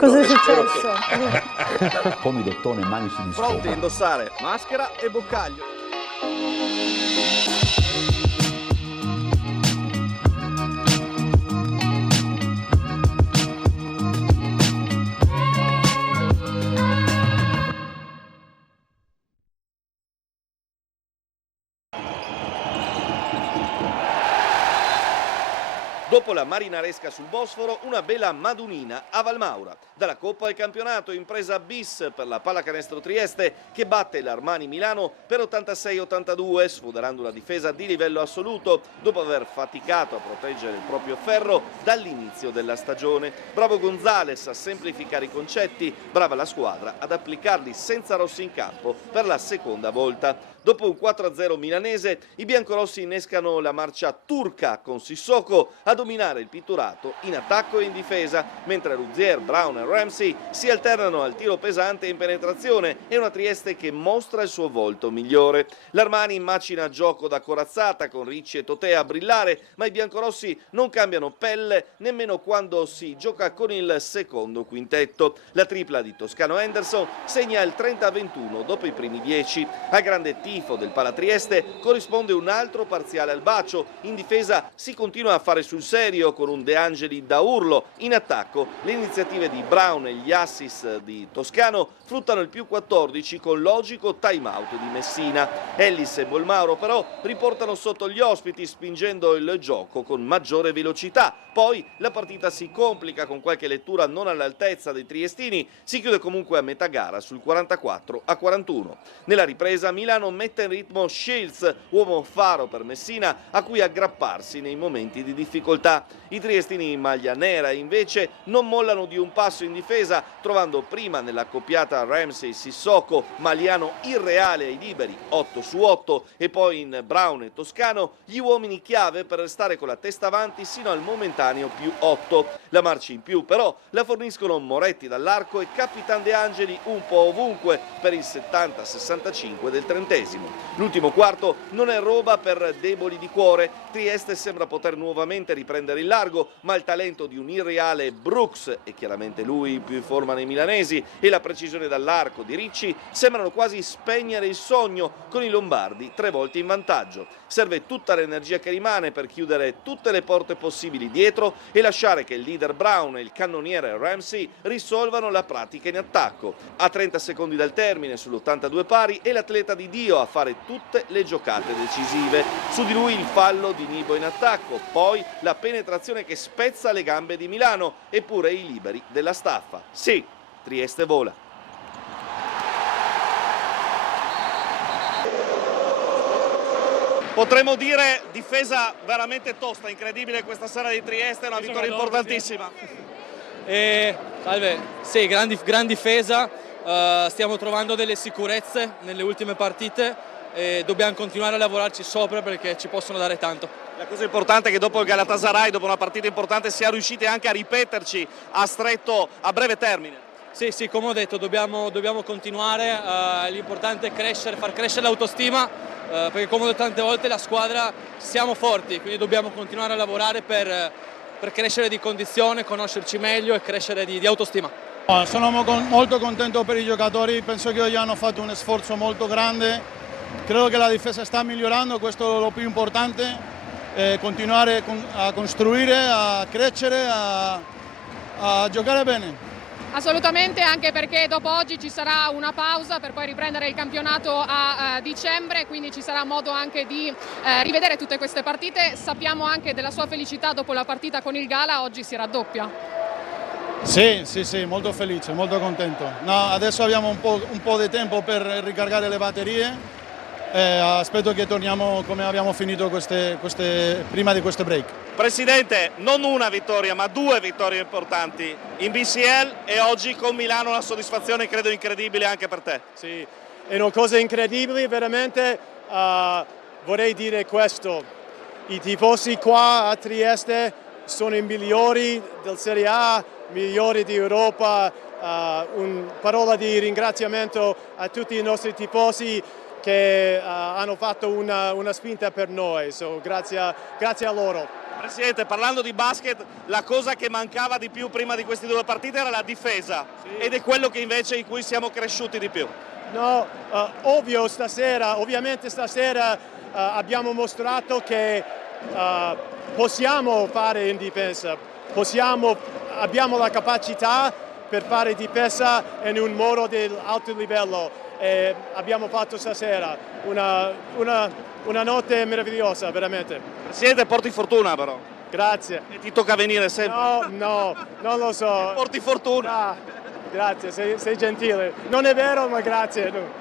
Cosa è successo? Pomidottone, manici di scopa. Pronti a indossare maschera e boccaglio. Dopo la marinaresca sul Bosforo, una bella madunina a Valmaura. Dalla Coppa al campionato, impresa bis per la Pallacanestro Trieste che batte l'Armani Milano per 86-82, sfoderando una difesa di livello assoluto dopo aver faticato a proteggere il proprio ferro dall'inizio della stagione. Bravo Gonzales a semplificare i concetti, brava la squadra ad applicarli senza rossi in campo per la seconda volta. Dopo un 4-0 milanese, i biancorossi innescano la marcia turca con Sissoko a dominare il pitturato in attacco e in difesa, mentre Ruzier, Brown e Ramsey si alternano al tiro pesante e in penetrazione e una Trieste che mostra il suo volto migliore. L'Armani macina gioco da corazzata con Ricci e Totè a brillare, ma i biancorossi non cambiano pelle nemmeno quando si gioca con il secondo quintetto. La tripla di Toscano Henderson segna il 30-21 dopo i primi 10. A grande tifo del Palatrieste corrisponde un altro parziale al bacio. In difesa si continua a fare sul serio con un De Angeli da urlo. In attacco le iniziative di Brown e gli assist di Toscano fruttano il più 14 con logico time out di Messina. Ellis e Bolmaro però riportano sotto gli ospiti spingendo il gioco con maggiore velocità. Poi la partita si complica con qualche lettura non all'altezza dei triestini, si chiude comunque a metà gara sul 44-41. Nella ripresa Milano mette in ritmo Shields, uomo faro per Messina, a cui aggrapparsi nei momenti di difficoltà. I triestini in maglia nera invece non mollano di un passo in difesa, trovando prima nella accoppiata Ramsey-Sissoko Maliano irreale ai liberi 8 su 8 e poi in Brown e Toscano gli uomini chiave per restare con la testa avanti sino al momentaneo più 8. La marcia in più però la forniscono Moretti dall'arco e Capitan De Angeli un po' ovunque per il 70-65 del 30esimo. L'ultimo quarto non è roba per deboli di cuore. Trieste sembra poter nuovamente riprendere il largo, ma il talento di un irreale Brooks, e chiaramente lui più in forma nei milanesi, e la precisione dall'arco di Ricci sembrano quasi spegnere il sogno con i lombardi 3 volte in vantaggio. Serve tutta l'energia che rimane per chiudere tutte le porte possibili dietro e lasciare che il leader Brown e il cannoniere Ramsey risolvano la pratica in attacco. A 30 secondi dal termine sull'82 pari è l'atleta di Dio a fare tutte le giocate decisive. Su di lui il fallo di Nibo in attacco, poi la penetrazione che spezza le gambe di Milano e pure i liberi della staffa. Sì, Trieste vola. Potremmo dire difesa veramente tosta, incredibile questa sera di Trieste, una vittoria importantissima. Salve, sì, gran difesa, stiamo trovando delle sicurezze nelle ultime partite e dobbiamo continuare a lavorarci sopra perché ci possono dare tanto. La cosa importante è che dopo il Galatasaray, dopo una partita importante, si è riusciti anche a ripeterci a breve termine. Sì, come ho detto, dobbiamo continuare, l'importante è crescere, far crescere l'autostima, perché come ho detto tante volte la squadra siamo forti, quindi dobbiamo continuare a lavorare per crescere di condizione, conoscerci meglio e crescere di autostima. Sono molto contento per i giocatori, penso che oggi hanno fatto un sforzo molto grande, credo che la difesa sta migliorando, questo è lo più importante, continuare a costruire, a crescere, a giocare bene. Assolutamente, anche perché dopo oggi ci sarà una pausa per poi riprendere il campionato a dicembre, quindi ci sarà modo anche di rivedere tutte queste partite. Sappiamo anche della sua felicità dopo la partita con il Gala, oggi si raddoppia. Sì, molto felice, molto contento. Adesso abbiamo un po' di tempo per ricaricare le batterie. Aspetto che torniamo come abbiamo finito prima di questo break. Presidente, non una vittoria ma 2 vittorie importanti in BCL e oggi con Milano, una soddisfazione credo incredibile anche per te. Sì, è una cosa incredibile veramente, vorrei dire questo, i tifosi qua a Trieste sono i migliori del Serie A, migliori di Europa, una parola di ringraziamento a tutti i nostri tifosi che hanno fatto una spinta per noi, grazie a loro. Presidente, parlando di basket, la cosa che mancava di più prima di queste due partite era la difesa, ed è quello che invece in cui siamo cresciuti di più. No, ovviamente stasera abbiamo mostrato che possiamo fare in difesa, abbiamo la capacità per fare difesa in un modo di alto livello. E abbiamo fatto stasera una notte meravigliosa, veramente. Presidente, porti fortuna però. Grazie. E ti tocca venire sempre. No, non lo so. Porti fortuna. Grazie, sei gentile. Non è vero, ma grazie. No.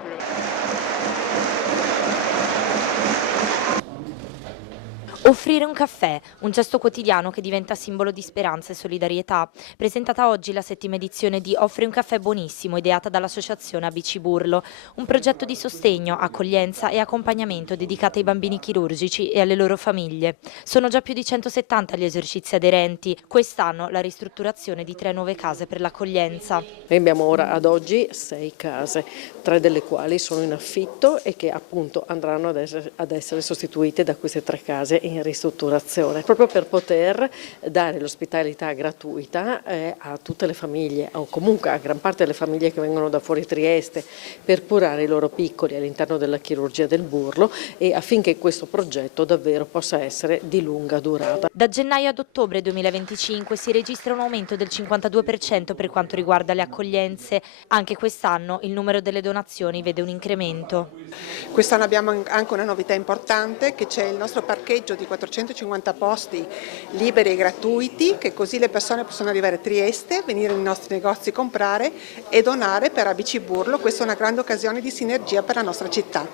Offrire un caffè, un gesto quotidiano che diventa simbolo di speranza e solidarietà. Presentata oggi la 7ª edizione di Offri un caffè buonissimo, ideata dall'associazione ABC Burlo, un progetto di sostegno, accoglienza e accompagnamento dedicato ai bambini chirurgici e alle loro famiglie. Sono già più di 170 gli esercizi aderenti. Quest'anno la ristrutturazione di 3 nuove case per l'accoglienza. Noi abbiamo ora ad oggi 6 case, 3 delle quali sono in affitto e che appunto andranno ad essere sostituite da queste 3 case in ristrutturazione, proprio per poter dare l'ospitalità gratuita a tutte le famiglie o comunque a gran parte delle famiglie che vengono da fuori Trieste per curare i loro piccoli all'interno della chirurgia del Burlo e affinché questo progetto davvero possa essere di lunga durata. Da gennaio ad ottobre 2025 si registra un aumento del 52% per quanto riguarda le accoglienze. Anche quest'anno il numero delle donazioni vede un incremento. Quest'anno abbiamo anche una novità importante, che c'è il nostro parcheggio di 450 posti liberi e gratuiti, che così le persone possono arrivare a Trieste, venire nei nostri negozi, comprare e donare per ABC Burlo. Questa è una grande occasione di sinergia per la nostra città.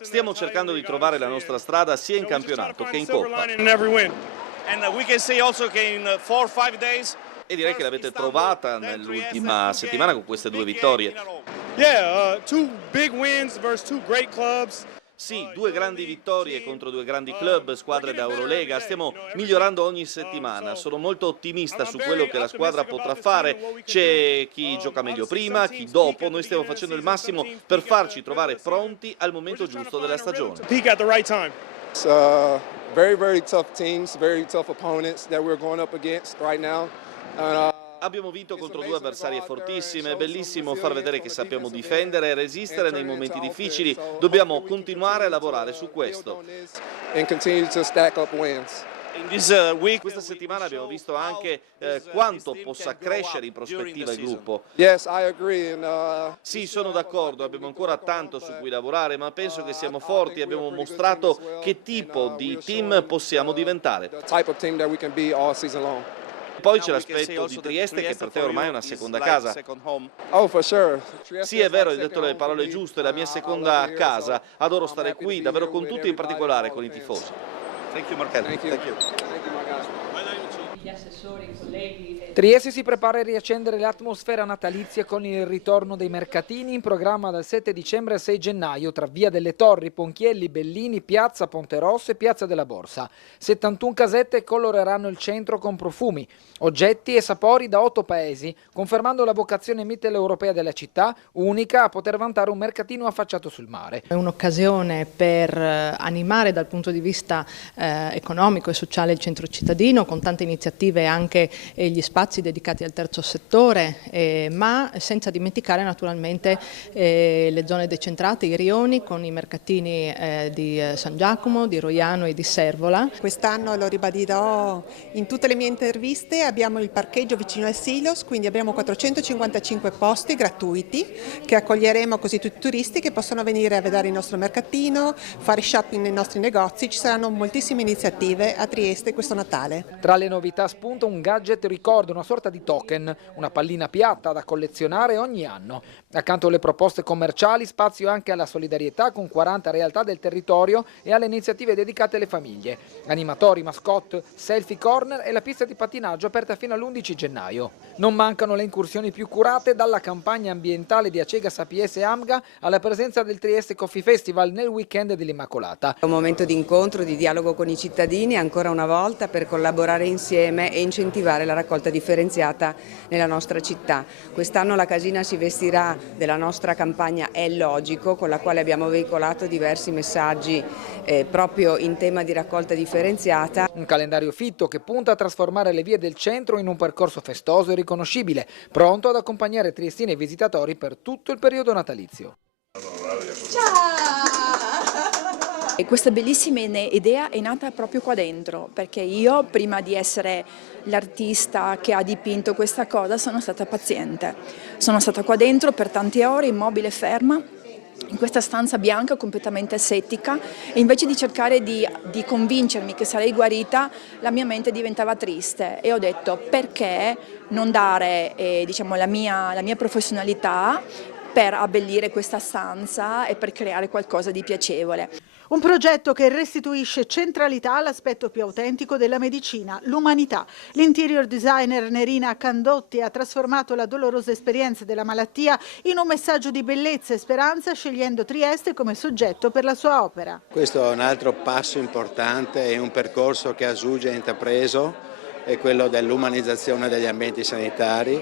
Stiamo cercando di trovare la nostra strada sia in campionato che in Coppa. E direi che l'avete trovata nell'ultima settimana con queste 2 vittorie. Sì, 2 grandi vittorie contro 2 grandi club, squadre da Eurolega. Stiamo migliorando ogni settimana. Sono molto ottimista su quello che la squadra potrà fare. C'è chi gioca meglio prima, chi dopo. Noi stiamo facendo il massimo per farci trovare pronti al momento giusto della stagione. Very tough teams, very tough opponents that we're going up against right now. Abbiamo vinto contro 2 avversarie fortissime, è bellissimo far vedere che sappiamo difendere e resistere nei momenti difficili, dobbiamo continuare a lavorare su questo. Questa settimana abbiamo visto anche quanto possa crescere in prospettiva il gruppo. Sì, sono d'accordo, abbiamo ancora tanto su cui lavorare, ma penso che siamo forti, abbiamo mostrato che tipo di team possiamo diventare. Poi c'è l'aspetto di Trieste che per te ormai è una seconda casa. Sì, è vero, hai detto le parole giuste, la mia seconda casa. Adoro stare qui, davvero con tutti, in particolare con i tifosi. Thank you, Marcello. Thank you. Gli assessori, i colleghi. Trieste si prepara a riaccendere l'atmosfera natalizia con il ritorno dei mercatini in programma dal 7 dicembre al 6 gennaio tra Via delle Torri, Ponchielli, Bellini, Piazza Ponte Rosso e Piazza della Borsa. 71 casette coloreranno il centro con profumi, oggetti e sapori da 8 paesi, confermando la vocazione mitteleuropea della città, unica a poter vantare un mercatino affacciato sul mare. È un'occasione per animare dal punto di vista economico e sociale il centro cittadino, con tante iniziative anche gli spazi dedicati al terzo settore, ma senza dimenticare naturalmente le zone decentrate, i rioni con i mercatini di San Giacomo, di Roiano e di Servola. Quest'anno, lo ribadirò in tutte le mie interviste, abbiamo il parcheggio vicino al Silos, quindi abbiamo 455 posti gratuiti che accoglieremo così tutti i turisti che possono venire a vedere il nostro mercatino, fare shopping nei nostri negozi. Ci saranno moltissime iniziative a Trieste questo Natale. Tra le novità spunta un gadget ricordo, una sorta di token, una pallina piatta da collezionare ogni anno. Accanto alle proposte commerciali, spazio anche alla solidarietà con 40 realtà del territorio e alle iniziative dedicate alle famiglie. Animatori, mascotte, selfie corner e la pista di pattinaggio aperta fino all'11 gennaio. Non mancano le incursioni più curate, dalla campagna ambientale di Acega Sapienza e Amga alla presenza del Trieste Coffee Festival nel weekend dell'Immacolata. È un momento di incontro, di dialogo con i cittadini, ancora una volta per collaborare insieme insieme e incentivare la raccolta differenziata nella nostra città. Quest'anno la Casina si vestirà della nostra campagna È Logico, con la quale abbiamo veicolato diversi messaggi proprio in tema di raccolta differenziata. Un calendario fitto che punta a trasformare le vie del centro in un percorso festoso e riconoscibile, pronto ad accompagnare triestini e visitatori per tutto il periodo natalizio. E questa bellissima idea è nata proprio qua dentro, perché io prima di essere l'artista che ha dipinto questa cosa sono stata paziente. Sono stata qua dentro per tante ore, immobile, ferma, in questa stanza bianca completamente asettica, e invece di cercare di convincermi che sarei guarita, la mia mente diventava triste e ho detto: perché non dare diciamo, la mia professionalità per abbellire questa stanza e per creare qualcosa di piacevole. Un progetto che restituisce centralità all'aspetto più autentico della medicina, l'umanità. L'interior designer Nerina Candotti ha trasformato la dolorosa esperienza della malattia in un messaggio di bellezza e speranza, scegliendo Trieste come soggetto per la sua opera. Questo è un altro passo importante e un percorso che Asugi ha intrapreso, è quello dell'umanizzazione degli ambienti sanitari,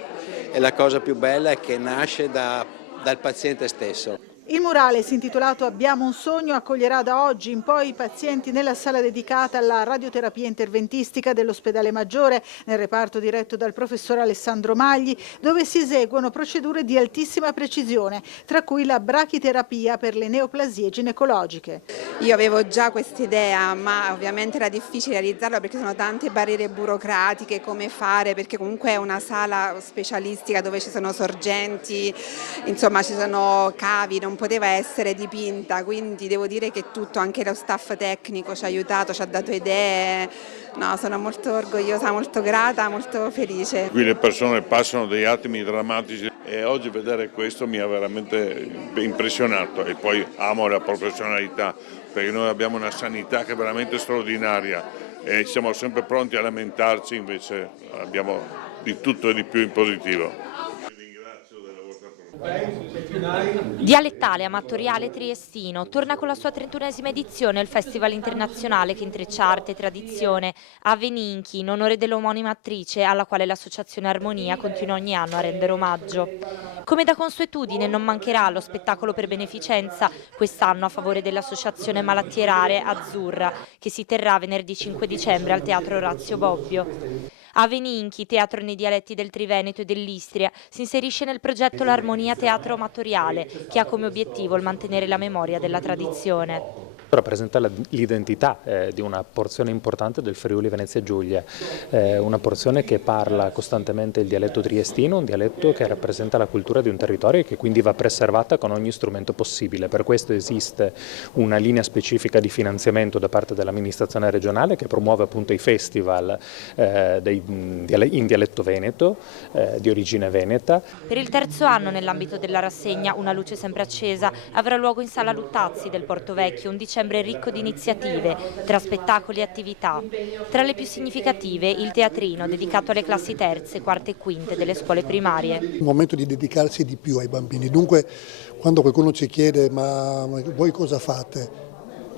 e la cosa più bella è che nasce dal paziente stesso. Il murale, intitolato Abbiamo un sogno, accoglierà da oggi in poi i pazienti nella sala dedicata alla radioterapia interventistica dell'Ospedale Maggiore, nel reparto diretto dal professor Alessandro Magli, dove si eseguono procedure di altissima precisione, tra cui la brachiterapia per le neoplasie ginecologiche. Io avevo già questa idea, ma ovviamente era difficile realizzarla perché sono tante barriere burocratiche, come fare, perché comunque è una sala specialistica dove ci sono sorgenti, insomma ci sono cavi, non poteva essere dipinta, quindi devo dire che tutto, anche lo staff tecnico ci ha aiutato, ci ha dato idee. No, sono molto orgogliosa, molto grata, molto felice. Qui le persone passano degli attimi drammatici e oggi vedere questo mi ha veramente impressionato, e poi amo la professionalità, perché noi abbiamo una sanità che è veramente straordinaria e siamo sempre pronti a lamentarci, invece abbiamo di tutto e di più in positivo. Dialettale, amatoriale, triestino, torna con la sua 31esima edizione il Festival internazionale che intreccia arte e tradizione a Veninchi, in onore dell'omonima attrice alla quale l'associazione Armonia continua ogni anno a rendere omaggio. Come da consuetudine non mancherà lo spettacolo per beneficenza, quest'anno a favore dell'associazione Malattie Rare Azzurra, che si terrà venerdì 5 dicembre al Teatro Orazio Bobbio. A Veninchi, teatro nei dialetti del Triveneto e dell'Istria, si inserisce nel progetto l'Armonia Teatro Amatoriale, che ha come obiettivo il mantenere la memoria della tradizione. Rappresenta l'identità di una porzione importante del Friuli Venezia Giulia, una porzione che parla costantemente il dialetto triestino, un dialetto che rappresenta la cultura di un territorio e che quindi va preservata con ogni strumento possibile. Per questo esiste una linea specifica di finanziamento da parte dell'amministrazione regionale che promuove appunto i festival in dialetto veneto, di origine veneta. Per il terzo anno nell'ambito della rassegna Una luce sempre accesa avrà luogo in Sala Luttazzi del Porto Vecchio un dicembre ricco di iniziative, tra spettacoli e attività. Tra le più significative il teatrino dedicato alle classi terze, quarte e quinte delle scuole primarie. È il momento di dedicarsi di più ai bambini, dunque quando qualcuno ci chiede ma voi cosa fate?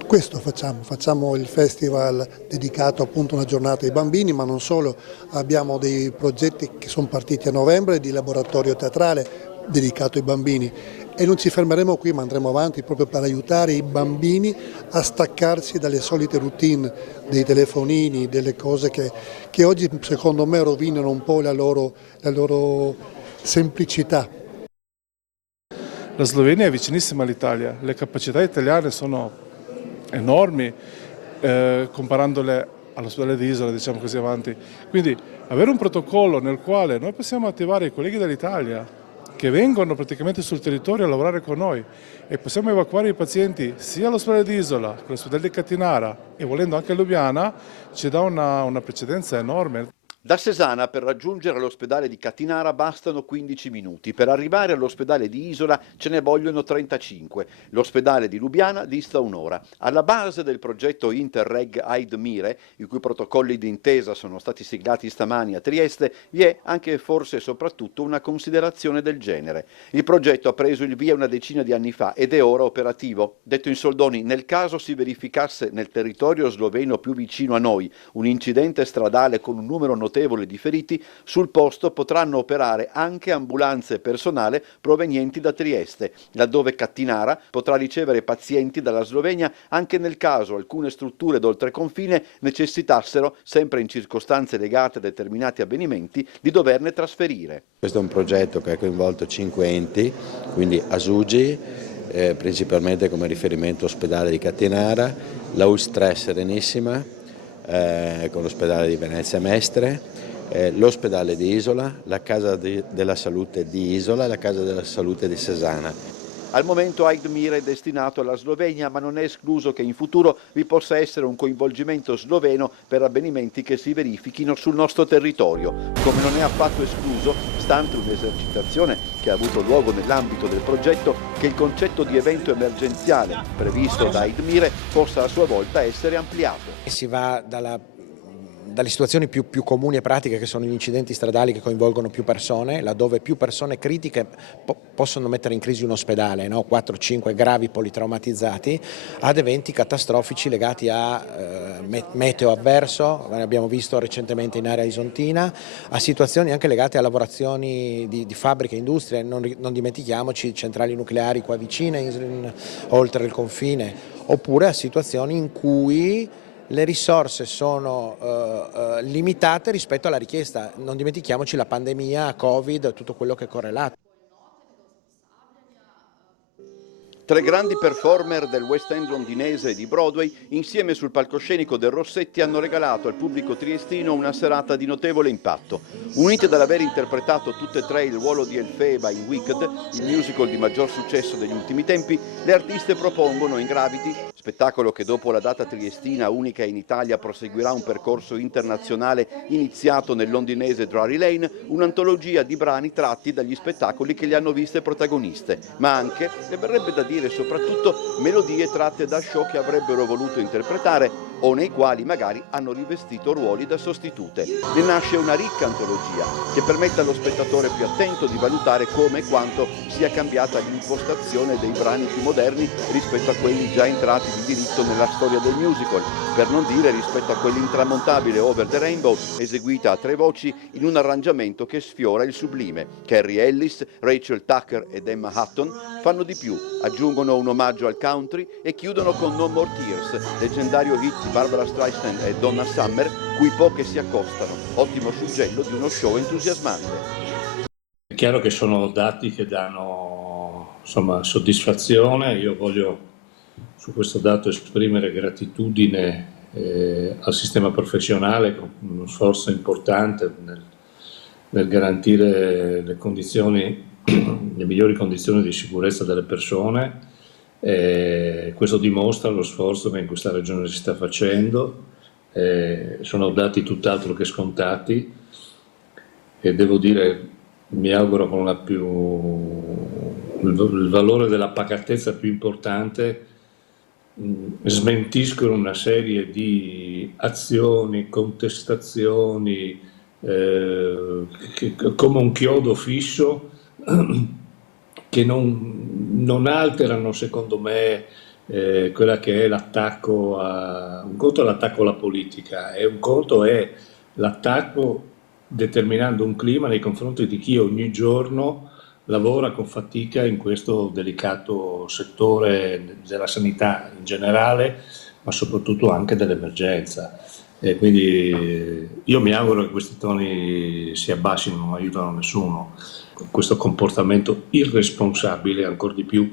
Questo facciamo il festival dedicato appunto a una giornata ai bambini, ma non solo, abbiamo dei progetti che sono partiti a novembre di laboratorio teatrale dedicato ai bambini e non ci fermeremo qui, ma andremo avanti proprio per aiutare i bambini a staccarsi dalle solite routine dei telefonini, delle cose che oggi secondo me rovinano un po' la loro semplicità. La Slovenia è vicinissima all'Italia, le capacità italiane sono enormi comparandole all'ospedale di Isola, diciamo così avanti. Quindi avere un protocollo nel quale noi possiamo attivare i colleghi dall'Italia che vengono praticamente sul territorio a lavorare con noi e possiamo evacuare i pazienti sia all'ospedale di Isola che all'ospedale di Catinara e volendo anche a Lubiana, ci dà una precedenza enorme. Da Sesana per raggiungere l'ospedale di Catinara bastano 15 minuti, per arrivare all'ospedale di Isola ce ne vogliono 35, l'ospedale di Lubiana dista un'ora. Alla base del progetto Interreg Aid-Mire, i cui protocolli d'intesa sono stati siglati stamani a Trieste, vi è anche e forse soprattutto una considerazione del genere. Il progetto ha preso il via una decina di anni fa ed è ora operativo. Detto in soldoni, nel caso si verificasse nel territorio sloveno più vicino a noi un incidente stradale con un numero notevole di feriti, sul posto potranno operare anche ambulanze e personale provenienti da Trieste, laddove Catinara potrà ricevere pazienti dalla Slovenia anche nel caso alcune strutture d'oltreconfine necessitassero, sempre in circostanze legate a determinati avvenimenti, di doverne trasferire. Questo è un progetto che ha coinvolto 5 enti, quindi Asugi, principalmente come riferimento ospedale di Catinara, la US3 Serenissima, con l'ospedale di Venezia Mestre, l'ospedale di Isola, la Casa della Salute di Isola e la Casa della Salute di Sesana. Al momento Aid-Mire è destinato alla Slovenia, ma non è escluso che in futuro vi possa essere un coinvolgimento sloveno per avvenimenti che si verifichino sul nostro territorio, come non è affatto escluso, stante un'esercitazione che ha avuto luogo nell'ambito del progetto, che il concetto di evento emergenziale previsto da Aid-Mire possa a sua volta essere ampliato. Si va dalle situazioni più comuni e pratiche, che sono gli incidenti stradali che coinvolgono più persone, laddove più persone critiche possono mettere in crisi un ospedale, no? 4-5 gravi politraumatizzati, ad eventi catastrofici legati a meteo avverso, abbiamo visto recentemente in area isontina, a situazioni anche legate a lavorazioni di fabbriche e industrie, non dimentichiamoci centrali nucleari qua vicine, oltre il confine, oppure a situazioni in cui le risorse sono limitate rispetto alla richiesta. Non dimentichiamoci la pandemia, Covid, tutto quello che è correlato. 3 grandi performer del West End londinese e di Broadway, insieme sul palcoscenico del Rossetti, hanno regalato al pubblico triestino una serata di notevole impatto. Unite dall'aver interpretato tutte e 3 il ruolo di Elfeba in Wicked, il musical di maggior successo degli ultimi tempi, le artiste propongono in Gravity, spettacolo che dopo la data triestina unica in Italia proseguirà un percorso internazionale iniziato nel londinese Drury Lane, un'antologia di brani tratti dagli spettacoli che le hanno viste protagoniste, ma anche, e verrebbe da dire soprattutto, melodie tratte da show che avrebbero voluto interpretare o nei quali magari hanno rivestito ruoli da sostitute. Ne nasce una ricca antologia che permette allo spettatore più attento di valutare come e quanto sia cambiata l'impostazione dei brani più moderni rispetto a quelli già entrati di diritto nella storia del musical, per non dire rispetto a quell'intramontabile Over the Rainbow eseguita a 3 voci in un arrangiamento che sfiora il sublime. Carrie Ellis, Rachel Tucker ed Emma Hutton fanno di più, aggiungono un omaggio al country e chiudono con No More Tears, leggendario hit di Barbara Streisand e Donna Summer, cui poche si accostano, ottimo suggello di uno show entusiasmante. È chiaro che sono dati che danno soddisfazione. Io voglio su questo dato esprimere gratitudine al sistema professionale, con uno sforzo importante nel garantire le migliori condizioni di sicurezza delle persone. Questo dimostra lo sforzo che in questa regione si sta facendo. Sono dati tutt'altro che scontati e devo dire, mi auguro con il valore della pacatezza più importante, smentiscono una serie di azioni, contestazioni come un chiodo fisso che non alterano, secondo me, quella che è l'attacco un conto è l'attacco alla politica e un conto è l'attacco determinando un clima nei confronti di chi ogni giorno lavora con fatica in questo delicato settore della sanità in generale, ma soprattutto anche dell'emergenza. E quindi io mi auguro che questi toni si abbassino, non aiutano nessuno. Questo comportamento irresponsabile, ancora di più,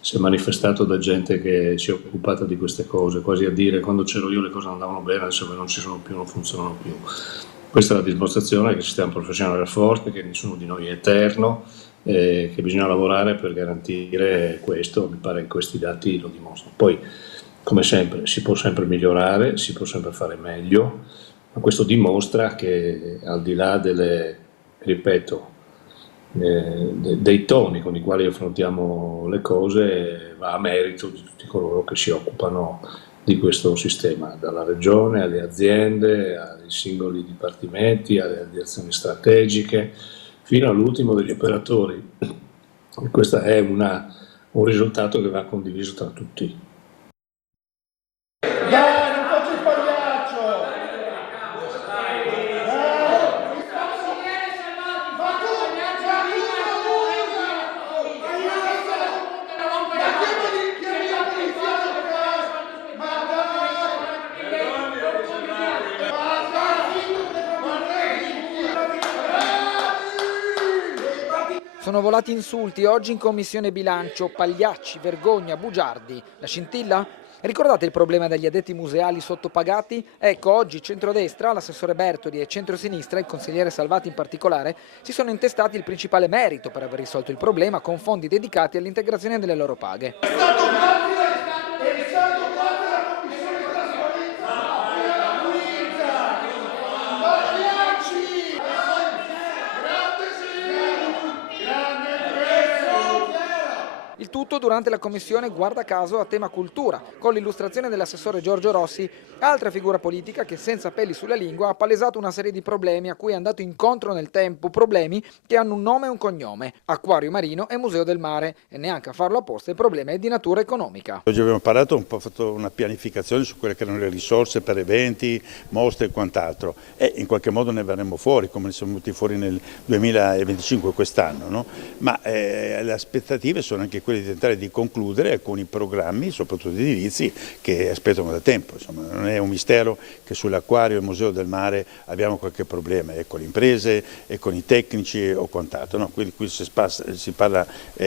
si è manifestato da gente che si è occupata di queste cose, quasi a dire: quando c'ero io le cose andavano bene, adesso non ci sono più, non funzionano più. Questa è la dimostrazione che il sistema professionale è forte, che nessuno di noi è eterno, che bisogna lavorare per garantire questo. Mi pare che questi dati lo dimostrano. Poi, come sempre, si può sempre migliorare, si può sempre fare meglio, Ma questo dimostra che al di là delle, ripeto, dei toni con i quali affrontiamo le cose, va a merito di tutti coloro che si occupano di questo sistema, dalla regione alle aziende, ai singoli dipartimenti, alle direzioni strategiche, fino all'ultimo degli operatori. E questo è un risultato che va condiviso tra tutti. Sono volati insulti oggi in Commissione Bilancio, pagliacci, vergogna, bugiardi. La scintilla? Ricordate il problema degli addetti museali sottopagati? Ecco, oggi centrodestra, l'assessore Bertoli e centrosinistra, il consigliere Salvati in particolare, si sono intestati il principale merito per aver risolto il problema con fondi dedicati all'integrazione delle loro paghe. Il tutto durante la commissione, guarda caso, a tema cultura, con l'illustrazione dell'assessore Giorgio Rossi, altra figura politica che senza peli sulla lingua ha palesato una serie di problemi a cui è andato incontro nel tempo, problemi che hanno un nome e un cognome, acquario marino e museo del mare, e neanche a farlo apposta il problema è di natura economica. Oggi abbiamo parlato, un po' fatto una pianificazione su quelle che erano le risorse per eventi, mostre e quant'altro, e in qualche modo ne verremo fuori, come ne siamo venuti fuori nel 2025 quest'anno, no? Ma le aspettative sono anche quelle di tentare di concludere alcuni programmi, soprattutto edilizi, che aspettano da tempo. Insomma, non è un mistero che sull'acquario e il museo del mare abbiamo qualche problema, con le imprese, e con i tecnici o quant'altro. No? Qui si parla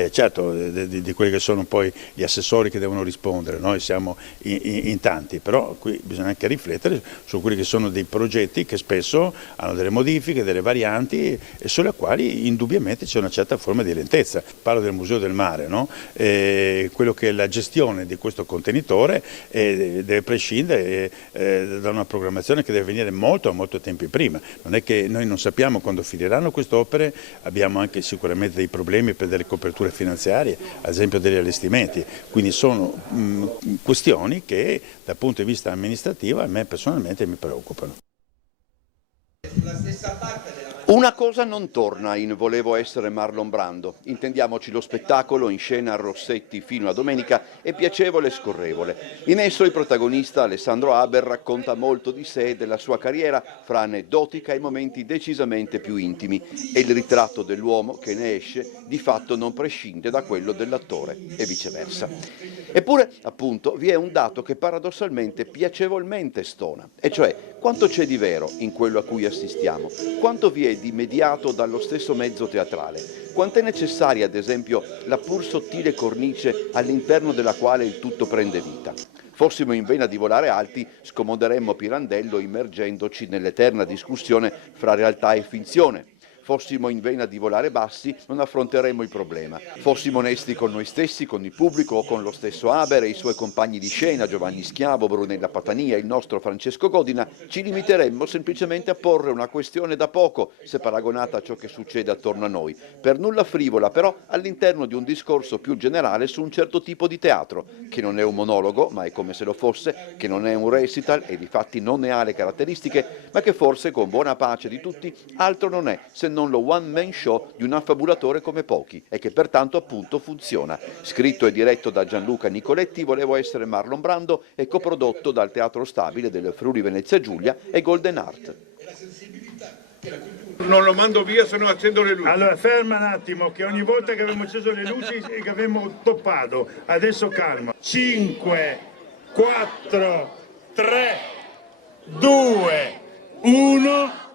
certo di quelli che sono poi gli assessori che devono rispondere, noi siamo in tanti, però qui bisogna anche riflettere su quelli che sono dei progetti che spesso hanno delle modifiche, delle varianti e sulle quali indubbiamente c'è una certa forma di lentezza. Parlo del museo del mare, no? Quello che è la gestione di questo contenitore deve prescindere da una programmazione che deve venire molto tempi prima. Non è che noi non sappiamo quando finiranno queste opere, abbiamo anche sicuramente dei problemi per delle coperture finanziarie, ad esempio degli allestimenti, quindi sono questioni che dal punto di vista amministrativo a me personalmente mi preoccupano. Una cosa non torna in Volevo essere Marlon Brando, intendiamoci lo spettacolo in scena a Rossetti fino a domenica è piacevole e scorrevole. In esso il protagonista Alessandro Haber racconta molto di sé e della sua carriera, fra aneddotica e momenti decisamente più intimi, e il ritratto dell'uomo che ne esce di fatto non prescinde da quello dell'attore e viceversa. Eppure, appunto, vi è un dato che paradossalmente piacevolmente stona, e cioè quanto c'è di vero in quello a cui assistiamo, quanto vi è di mediato dallo stesso mezzo teatrale, quanto è necessaria ad esempio la pur sottile cornice all'interno della quale il tutto prende vita. Fossimo in vena di volare alti, scomoderemmo Pirandello immergendoci nell'eterna discussione fra realtà e finzione. Fossimo in vena di volare bassi, non affronteremmo il problema. Fossimo onesti con noi stessi, con il pubblico o con lo stesso Haber e i suoi compagni di scena, Giovanni Schiavo, Brunella Patania e il nostro Francesco Godina, ci limiteremmo semplicemente a porre una questione da poco, se paragonata a ciò che succede attorno a noi, per nulla frivola però all'interno di un discorso più generale su un certo tipo di teatro, che non è un monologo, ma è come se lo fosse, che non è un recital e difatti non ne ha le caratteristiche, ma che forse con buona pace di tutti altro non è se non lo one-man show di un affabulatore come pochi e che pertanto appunto funziona. Scritto e diretto da Gianluca Nicoletti, Volevo essere Marlon Brando e coprodotto dal Teatro Stabile del Friuli Venezia Giulia e Golden Art. Non lo mando via se no accendo le luci. Allora ferma un attimo che ogni volta che abbiamo acceso le luci e che abbiamo toppato. Adesso calma. 5, 4, 3, 2, 1...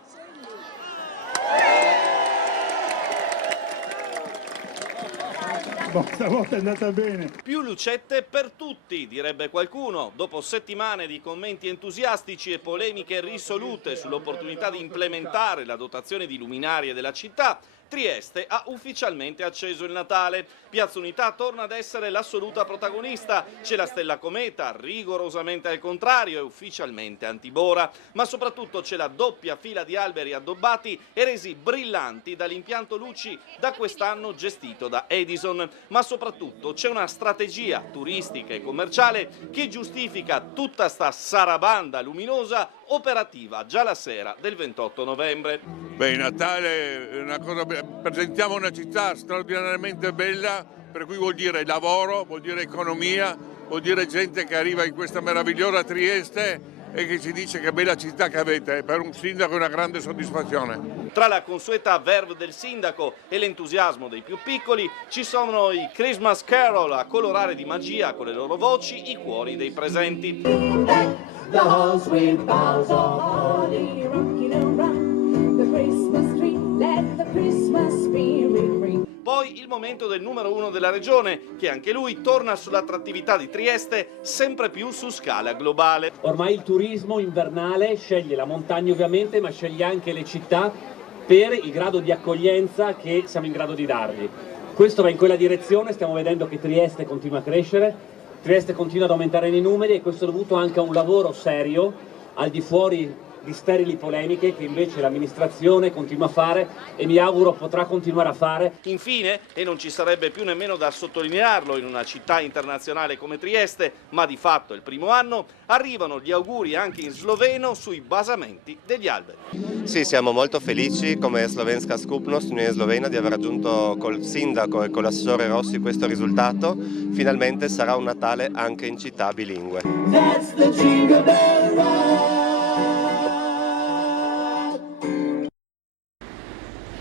Stavolta è andata bene. Più lucette per tutti, direbbe qualcuno. Dopo settimane di commenti entusiastici e polemiche risolute sull'opportunità di implementare la dotazione di luminarie della città, Trieste ha ufficialmente acceso il Natale. Piazza Unità torna ad essere l'assoluta protagonista. C'è la stella cometa, rigorosamente al contrario e ufficialmente antibora, ma soprattutto c'è la doppia fila di alberi addobbati e resi brillanti dall'impianto luci da quest'anno gestito da Edison. Ma soprattutto c'è una strategia turistica e commerciale che giustifica tutta sta sarabanda luminosa operativa già la sera del 28 novembre. Beh, Natale è una cosa, presentiamo una città straordinariamente bella, per cui vuol dire lavoro, vuol dire economia, vuol dire gente che arriva in questa meravigliosa Trieste e che ci dice che bella città che avete. Per un sindaco è una grande soddisfazione. Tra la consueta verve del sindaco e l'entusiasmo dei più piccoli ci sono i Christmas Carol a colorare di magia con le loro voci i cuori dei presenti. Poi il momento del numero 1 della regione, che anche lui torna sull'attrattività di Trieste sempre più su scala globale. Ormai il turismo invernale sceglie la montagna ovviamente, ma sceglie anche le città per il grado di accoglienza che siamo in grado di dargli. Questo va in quella direzione, stiamo vedendo che Trieste continua a crescere, Trieste continua ad aumentare nei numeri e questo è dovuto anche a un lavoro serio al di fuori di sterili polemiche che invece l'amministrazione continua a fare e mi auguro potrà continuare a fare. Infine, e non ci sarebbe più nemmeno da sottolinearlo in una città internazionale come Trieste, ma di fatto il primo anno, arrivano gli auguri anche in sloveno sui basamenti degli alberi. Sì, siamo molto felici come Slovenska Skupnost, Unione Slovena, di aver raggiunto col sindaco e con l'assessore Rossi questo risultato. Finalmente sarà un Natale anche in città bilingue.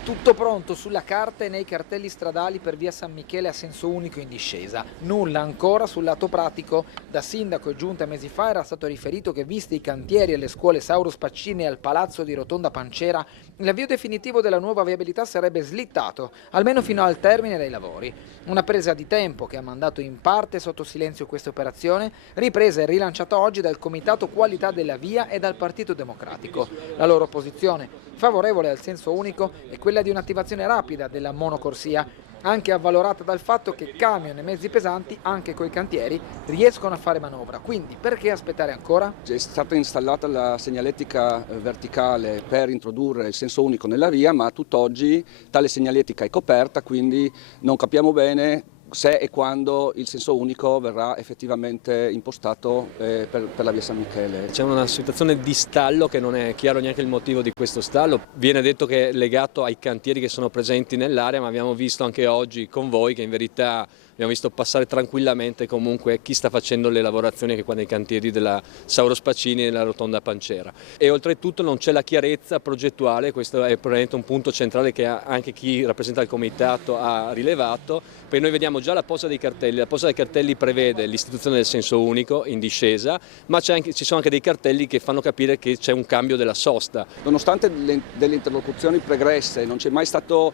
Tutto pronto sulla carta e nei cartelli stradali per via San Michele a senso unico in discesa. Nulla ancora sul lato pratico. Da sindaco e giunta mesi fa era stato riferito che, visti i cantieri alle scuole Saurus Pacini e al palazzo di Rotonda Pancera, l'avvio definitivo della nuova viabilità sarebbe slittato, almeno fino al termine dei lavori. Una presa di tempo che ha mandato in parte sotto silenzio questa operazione, ripresa e rilanciata oggi dal Comitato Qualità della Via e dal Partito Democratico. La loro posizione, favorevole al senso unico, è quella di un'attivazione rapida della monocorsia, anche avvalorata dal fatto che camion e mezzi pesanti, anche coi cantieri, riescono a fare manovra. Quindi perché aspettare ancora? È stata installata la segnaletica verticale per introdurre il senso unico nella via, ma tutt'oggi tale segnaletica è coperta, quindi non capiamo bene se e quando il senso unico verrà effettivamente impostato per la via San Michele. C'è una situazione di stallo che non è chiaro neanche il motivo di questo stallo. Viene detto che è legato ai cantieri che sono presenti nell'area, ma abbiamo visto anche oggi con voi che in verità abbiamo visto passare tranquillamente comunque chi sta facendo le lavorazioni anche qua nei cantieri della Saurus Pacini e della Rotonda Pancera. E oltretutto non c'è la chiarezza progettuale, questo è probabilmente un punto centrale che anche chi rappresenta il comitato ha rilevato, perché noi vediamo già la posa dei cartelli. La posa dei cartelli prevede l'istituzione del senso unico in discesa, ma ci sono anche dei cartelli che fanno capire che c'è un cambio della sosta. Nonostante delle interlocuzioni pregresse, non c'è mai stato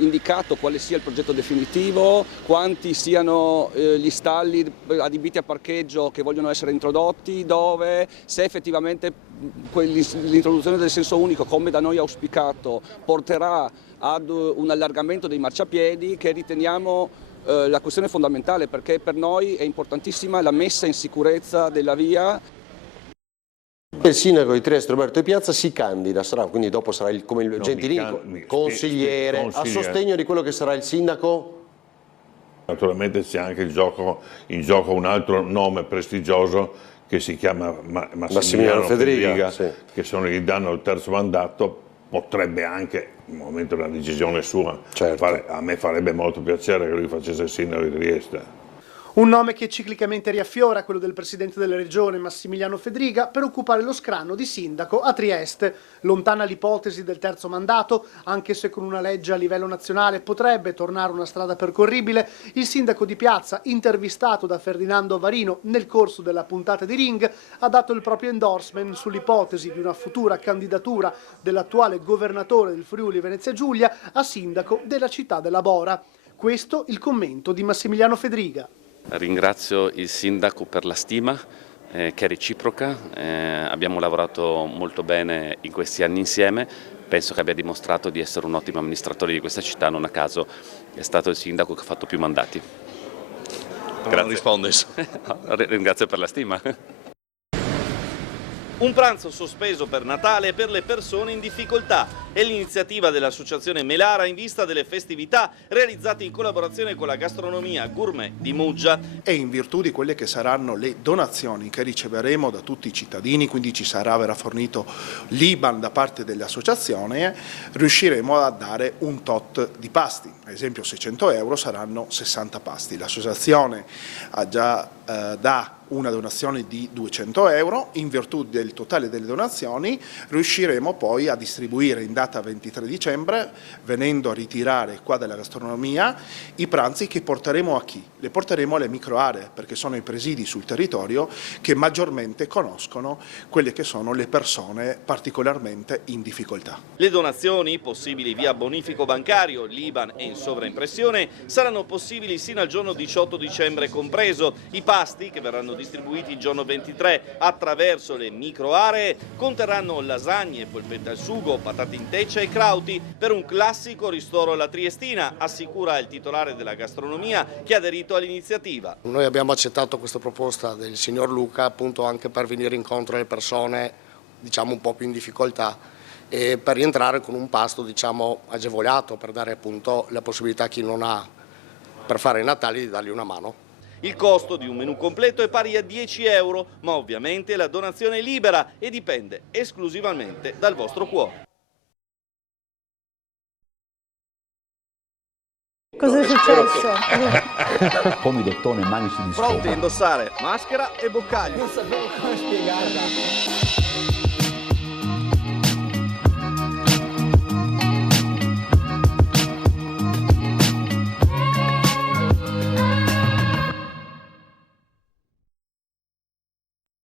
indicato quale sia il progetto definitivo, quanti siano gli stalli adibiti a parcheggio che vogliono essere introdotti, dove, se effettivamente l'introduzione del senso unico, come da noi auspicato, porterà ad un allargamento dei marciapiedi, che riteniamo la questione fondamentale, perché per noi è importantissima la messa in sicurezza della via. Il sindaco di Trieste, Roberto Di Piazza, si candida, quindi dopo sarà come il Gentilini, consigliere, a sostegno di quello che sarà il sindaco? Naturalmente c'è anche in gioco un altro nome prestigioso che si chiama Massimiliano Fedriga, sì, che se non gli danno il terzo mandato potrebbe anche, nel momento della decisione sua, certo, a me farebbe molto piacere che lui facesse il sindaco di Trieste. Un nome che ciclicamente riaffiora, quello del presidente della regione Massimiliano Fedriga, per occupare lo scranno di sindaco a Trieste. Lontana l'ipotesi del terzo mandato, anche se con una legge a livello nazionale potrebbe tornare una strada percorribile, il sindaco di Piazza, intervistato da Ferdinando Varino nel corso della puntata di Ring, ha dato il proprio endorsement sull'ipotesi di una futura candidatura dell'attuale governatore del Friuli Venezia Giulia a sindaco della città della Bora. Questo il commento di Massimiliano Fedriga. Ringrazio il sindaco per la stima che è reciproca, abbiamo lavorato molto bene in questi anni insieme, penso che abbia dimostrato di essere un ottimo amministratore di questa città, non a caso è stato il sindaco che ha fatto più mandati. Grazie. Non risponde. Ringrazio per la stima. Un pranzo sospeso per Natale per le persone in difficoltà è l'iniziativa dell'Associazione Melara in vista delle festività realizzate in collaborazione con la gastronomia gourmet di Muggia. E in virtù di quelle che saranno le donazioni che riceveremo da tutti i cittadini, quindi ci verrà fornito l'IBAN da parte dell'associazione, riusciremo a dare un tot di pasti. Ad esempio 600 euro saranno 60 pasti. L'associazione ha già dà una donazione di 200 euro, in virtù del totale delle donazioni riusciremo poi a distribuire in data 23 dicembre, venendo a ritirare qua dalla gastronomia, i pranzi che porteremo a chi? Le porteremo alle micro aree, perché sono i presidi sul territorio che maggiormente conoscono quelle che sono le persone particolarmente in difficoltà. Le donazioni, possibili via bonifico bancario, l'IBAN e in sovraimpressione, saranno possibili sino al giorno 18 dicembre compreso. I pasti, che verranno distribuiti il giorno 23 attraverso le micro aree, conterranno lasagne, polpette al sugo, patate in teccia e crauti per un classico ristoro alla triestina, assicura il titolare della gastronomia che ha aderito all'iniziativa. Noi abbiamo accettato questa proposta del signor Luca appunto anche per venire incontro alle persone diciamo un po' più in difficoltà e per rientrare con un pasto diciamo agevolato, per dare appunto la possibilità a chi non ha per fare i Natali di dargli una mano. Il costo di un menù completo è pari a 10 euro, ma ovviamente la donazione è libera e dipende esclusivamente dal vostro cuore. Cosa è successo? Pomidottone, manici di scopa. Pronti a indossare maschera e boccaglio. Non sapevo come spiegarla.